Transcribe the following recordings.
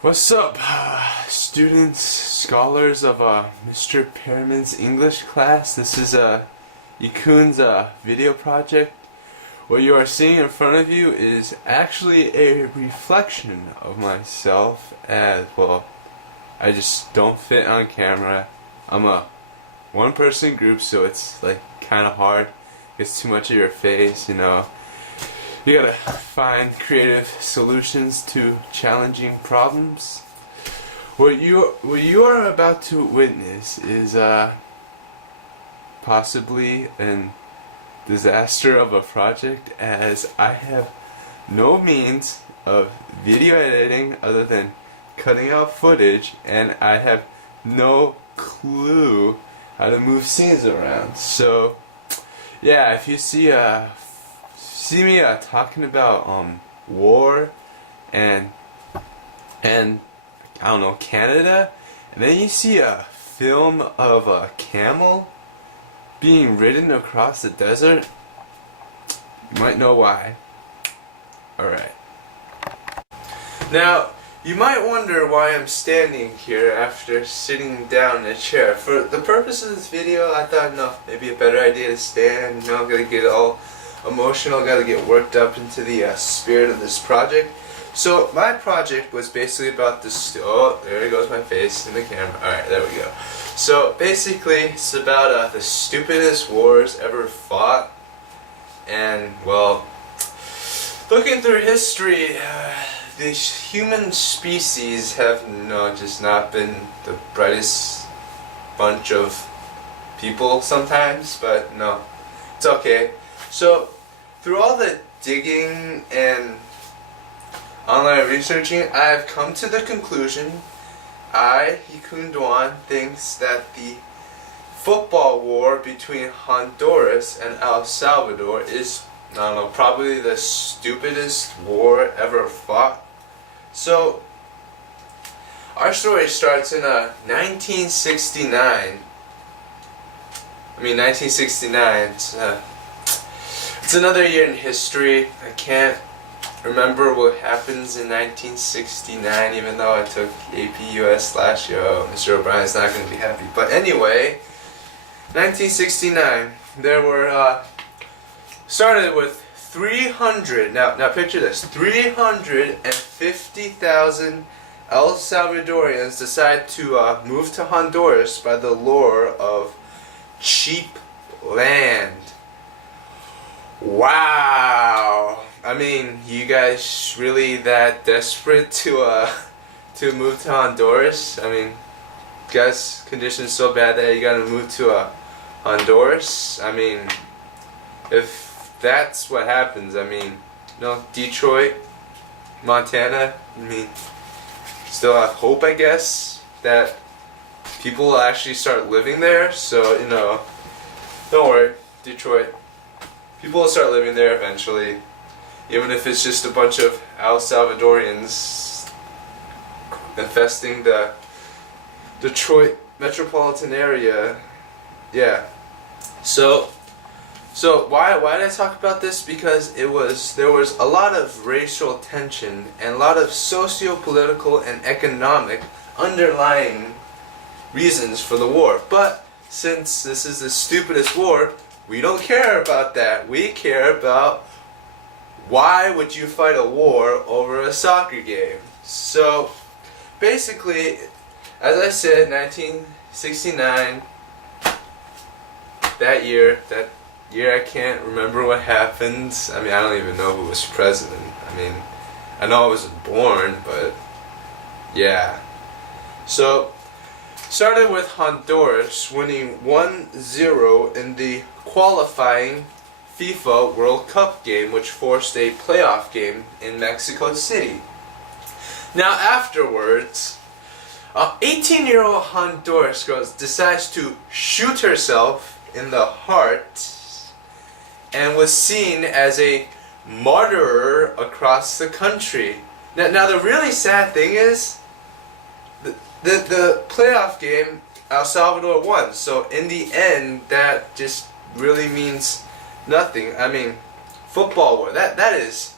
What's up, students, scholars of Mr. Perriman's English class? This is Ikun's video project. What you are seeing in front of you is actually a reflection of myself as, well, I just don't fit on camera. I'm a one-person group, so it's like kind of hard. It's too much of your face, you know. You gotta find creative solutions to challenging problems. What you are about to witness is possibly an disaster of a project, as I have no means of video editing other than cutting out footage, and I have no clue how to move scenes around. So yeah, if you see me talking about war and I don't know, Canada, and then you see a film of a camel being ridden across the desert, you might know why. Alright. Now, you might wonder why I'm standing here after sitting down in a chair. For the purpose of this video, I thought, no, maybe a better idea to stand. You know, I'm gonna get all emotional, gotta get worked up into the spirit of this project. So my project was basically about this. Oh, there goes my face in the camera. Alright, there we go. So basically, it's about the stupidest wars ever fought. And, well, looking through history, the human species have just not been the brightest bunch of people sometimes, but no, it's okay. So, through all the digging and online researching, I have come to the conclusion, Ikun Duan, thinks that the football war between Honduras and El Salvador is, I don't know, probably the stupidest war ever fought. So, our story starts in 1969. 1969. It's another year in history. I can't remember what happens in 1969, even though I took AP US last year. Oh, Mr. O'Brien's not going to be happy. But anyway, 1969, there were, started with 300, now picture this, 350,000 El Salvadorians decide to move to Honduras by the lure of cheap land. Wow! I mean, you guys really that desperate to move to Honduras? I mean, guys, conditions so bad that you gotta move to Honduras? I mean, if that's what happens, I mean, Detroit, Montana, still have hope, I guess, that people will actually start living there. So, don't worry, Detroit. People will start living there eventually, even if it's just a bunch of El Salvadorians infesting the Detroit metropolitan area. Yeah. So why did I talk about this? Because there was a lot of racial tension and a lot of socio-political and economic underlying reasons for the war. But since this is the stupidest war, we don't care about that. We care about why would you fight a war over a soccer game. So basically, as I said, 1969, that year I can't remember what happened. I don't even know who was president. I know I wasn't born, but yeah. So, started with Honduras winning 1-0 in the qualifying FIFA World Cup game, which forced a playoff game in Mexico City. Now afterwards, 18-year-old Honduras girl decides to shoot herself in the heart and was seen as a martyr across the country. Now the really sad thing is, the playoff game, El Salvador won. So in the end, that just really means nothing. Football war, that is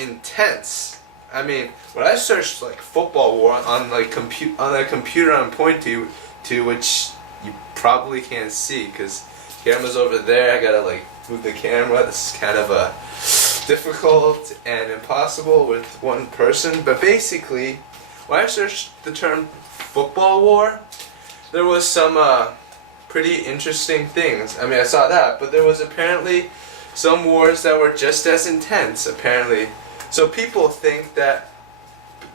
intense. I mean, when I searched like football war on like on a computer I'm pointing to, which you probably can't see because camera's over there. I gotta like move the camera. This is kind of a difficult and impossible with one person. But basically, when I searched the term football war, there was some pretty interesting things. I mean, I saw that, but there was apparently some wars that were just as intense, apparently. So people think that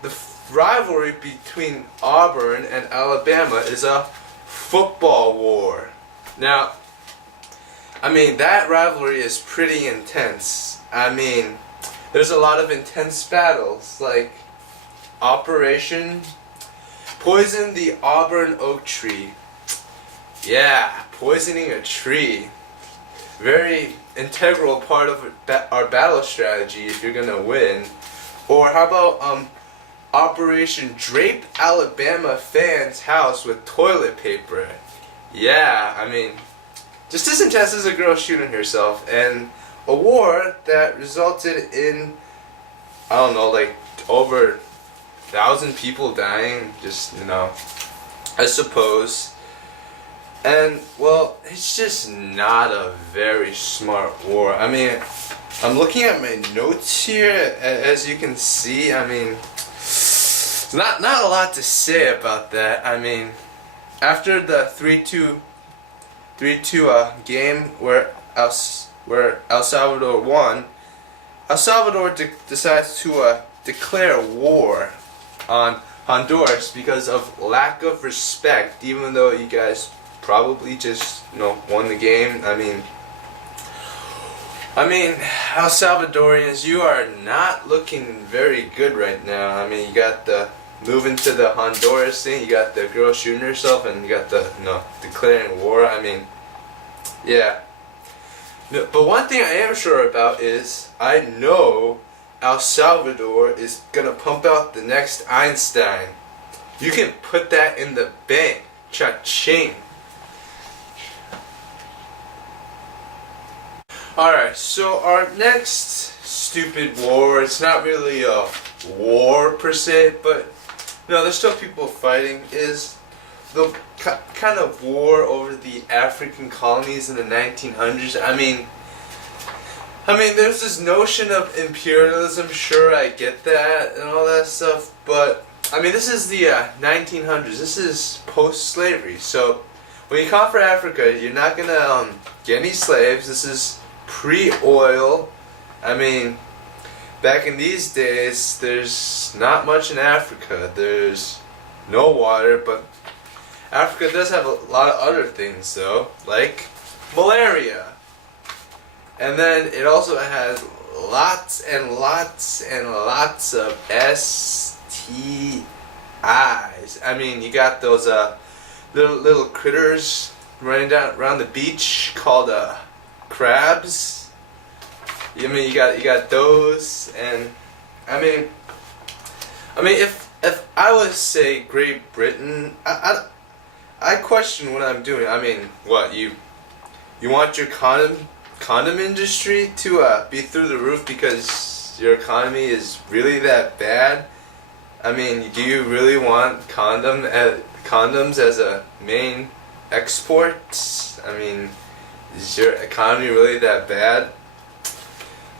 the rivalry between Auburn and Alabama is a football war. Now, I mean, that rivalry is pretty intense. I mean, there's a lot of intense battles, like Operation Poison the Auburn Oak Tree. Yeah, poisoning a tree. Very integral part of our battle strategy if you're gonna win. Or how about Operation Drape Alabama Fan's House with Toilet Paper? Yeah, I mean, just as intense as a girl shooting herself, and a war that resulted in, I don't know, like over 1,000 people dying, just, you know, I suppose. And, well, it's just not a very smart war. I mean, I'm looking at my notes here, as you can see. I mean, not a lot to say about that. I mean, after the 3-2 game where El Salvador won, El Salvador decides to declare war on Honduras because of lack of respect, even though you guys probably just, you know, won the game. I mean, El Salvadorians, you are not looking very good right now. I mean, you got the moving to the Honduras thing, you got the girl shooting herself, and you got the, you know, declaring war. I mean, yeah. No, but one thing I am sure about is I know El Salvador is gonna pump out the next Einstein. You can put that in the bank. Cha-ching. Alright, so our next stupid war, it's not really a war per se, but you know, there's still people fighting, is the kind of war over the African colonies in the 1900s. I mean, there's this notion of imperialism, sure, I get that and all that stuff, but I mean, this is the 1900s, this is post-slavery, so when you conquer Africa, you're not gonna get any slaves. This is pre-oil. I mean, back in these days, there's not much in Africa. There's no water, but Africa does have a lot of other things, though, like malaria. And then it also has lots and lots and lots of STIs. I mean, you got those little critters running down around the beach called crabs. I mean, you got those, and I mean, if I was, say, Great Britain, I question what I'm doing. I mean, what, you want your condom industry to be through the roof because your economy is really that bad? I mean, do you really want condoms as a main export? I mean, is your economy really that bad?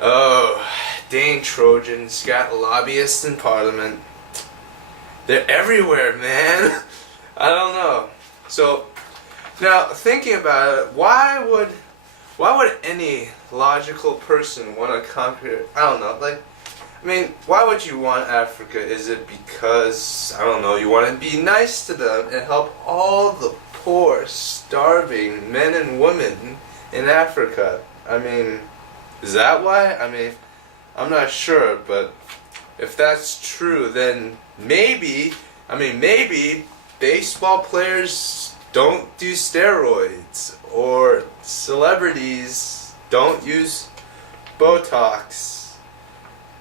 Oh, dang Trojans, got lobbyists in Parliament. They're everywhere, man. I don't know. So, now thinking about it, why would any logical person want to conquer? I don't know. Like, I mean, why would you want Africa? Is it because, I don't know, you want to be nice to them and help all the poor, starving men and women in Africa? I mean, is that why? I mean, I'm not sure, but if that's true, then maybe baseball players don't do steroids, or celebrities don't use Botox.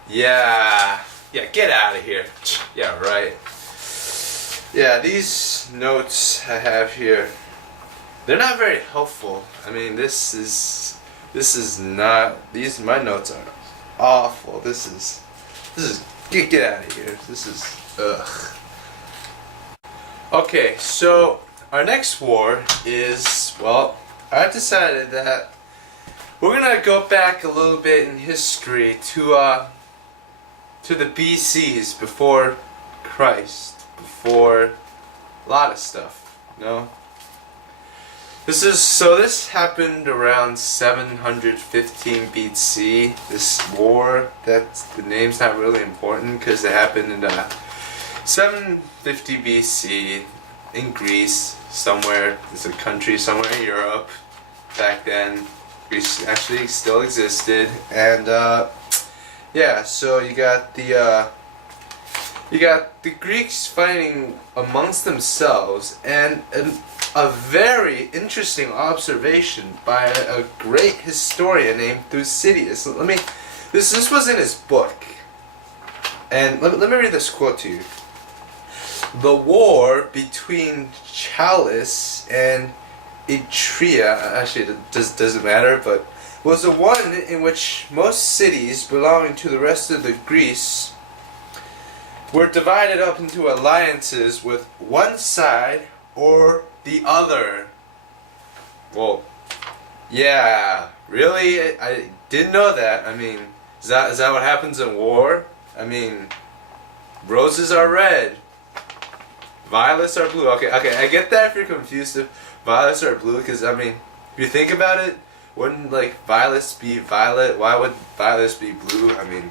Yeah, get out of here. Yeah, right. Yeah, these notes I have here, they're not very helpful. I mean, this is not, my notes are awful. This is Get out of here. This is ugh. Okay, so our next war is, well, I've decided that we're gonna go back a little bit in history to the BCs, before Christ, before a lot of stuff, you know? This happened around 715 BC. This war, the name's not really important because it happened in 750 BC in Greece, somewhere. It's a country somewhere in Europe. Back then, Greece actually still existed, and yeah. So you got the Greeks fighting amongst themselves, and a very interesting observation by a great historian named Thucydides. This was in his book, and let me read this quote to you. The war between Challis and Etria, actually it doesn't matter, but was the one in which most cities belonging to the rest of the Greece were divided up into alliances with one side or the other. Well, yeah, really? I didn't know that. I mean, is that what happens in war? I mean, roses are red, violets are blue. Okay, I get that if you're confused if violets are blue, because I mean, if you think about it, wouldn't like violets be violet? Why would violets be blue? I mean,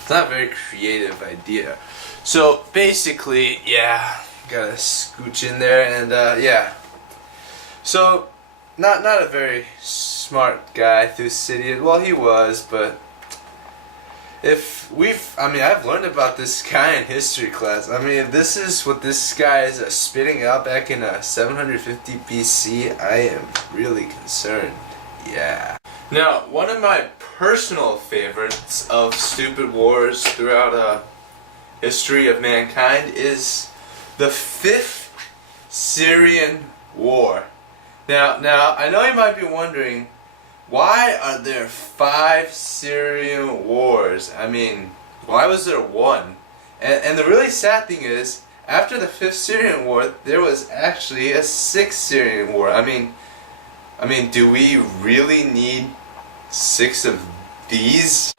it's not a very creative idea. So basically, yeah, gotta scooch in there, and yeah. So not a very smart guy, Thucydides. Well, he was, but I've learned about this guy in history class. I mean, if this is what this guy is spitting out back in 750 BC, I am really concerned. Yeah. Now, one of my personal favorites of stupid wars throughout history of mankind is the 5th Syrian War. Now, I know you might be wondering, why are there 5 Syrian wars? I mean, why was there one? And the really sad thing is, after the 5th Syrian War, there was actually a 6th Syrian War. I mean, do we really need 6 of these?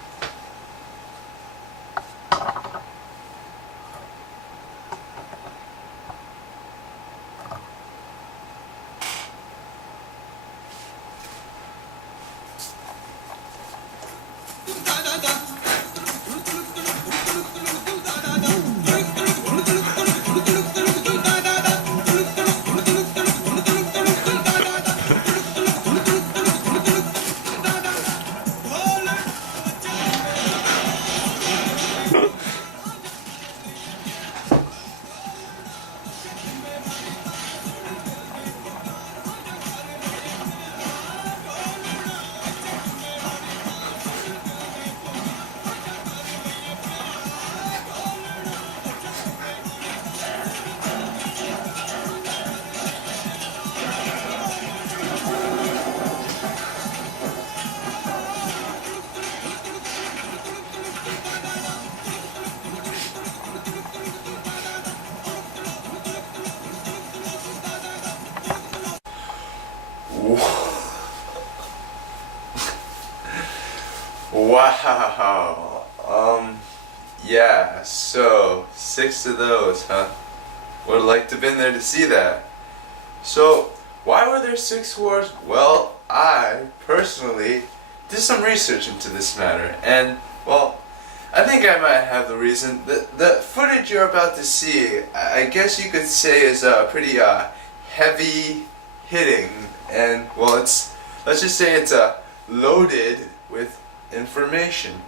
Wow. Yeah, so 6 of those, huh? Would have liked to have been there to see that. So, why were there 6 wars? Well, I personally did some research into this matter, and, well, I think I might have the reason. The footage you're about to see, I guess you could say, is pretty heavy hitting, and, well, let's just say it's loaded with information.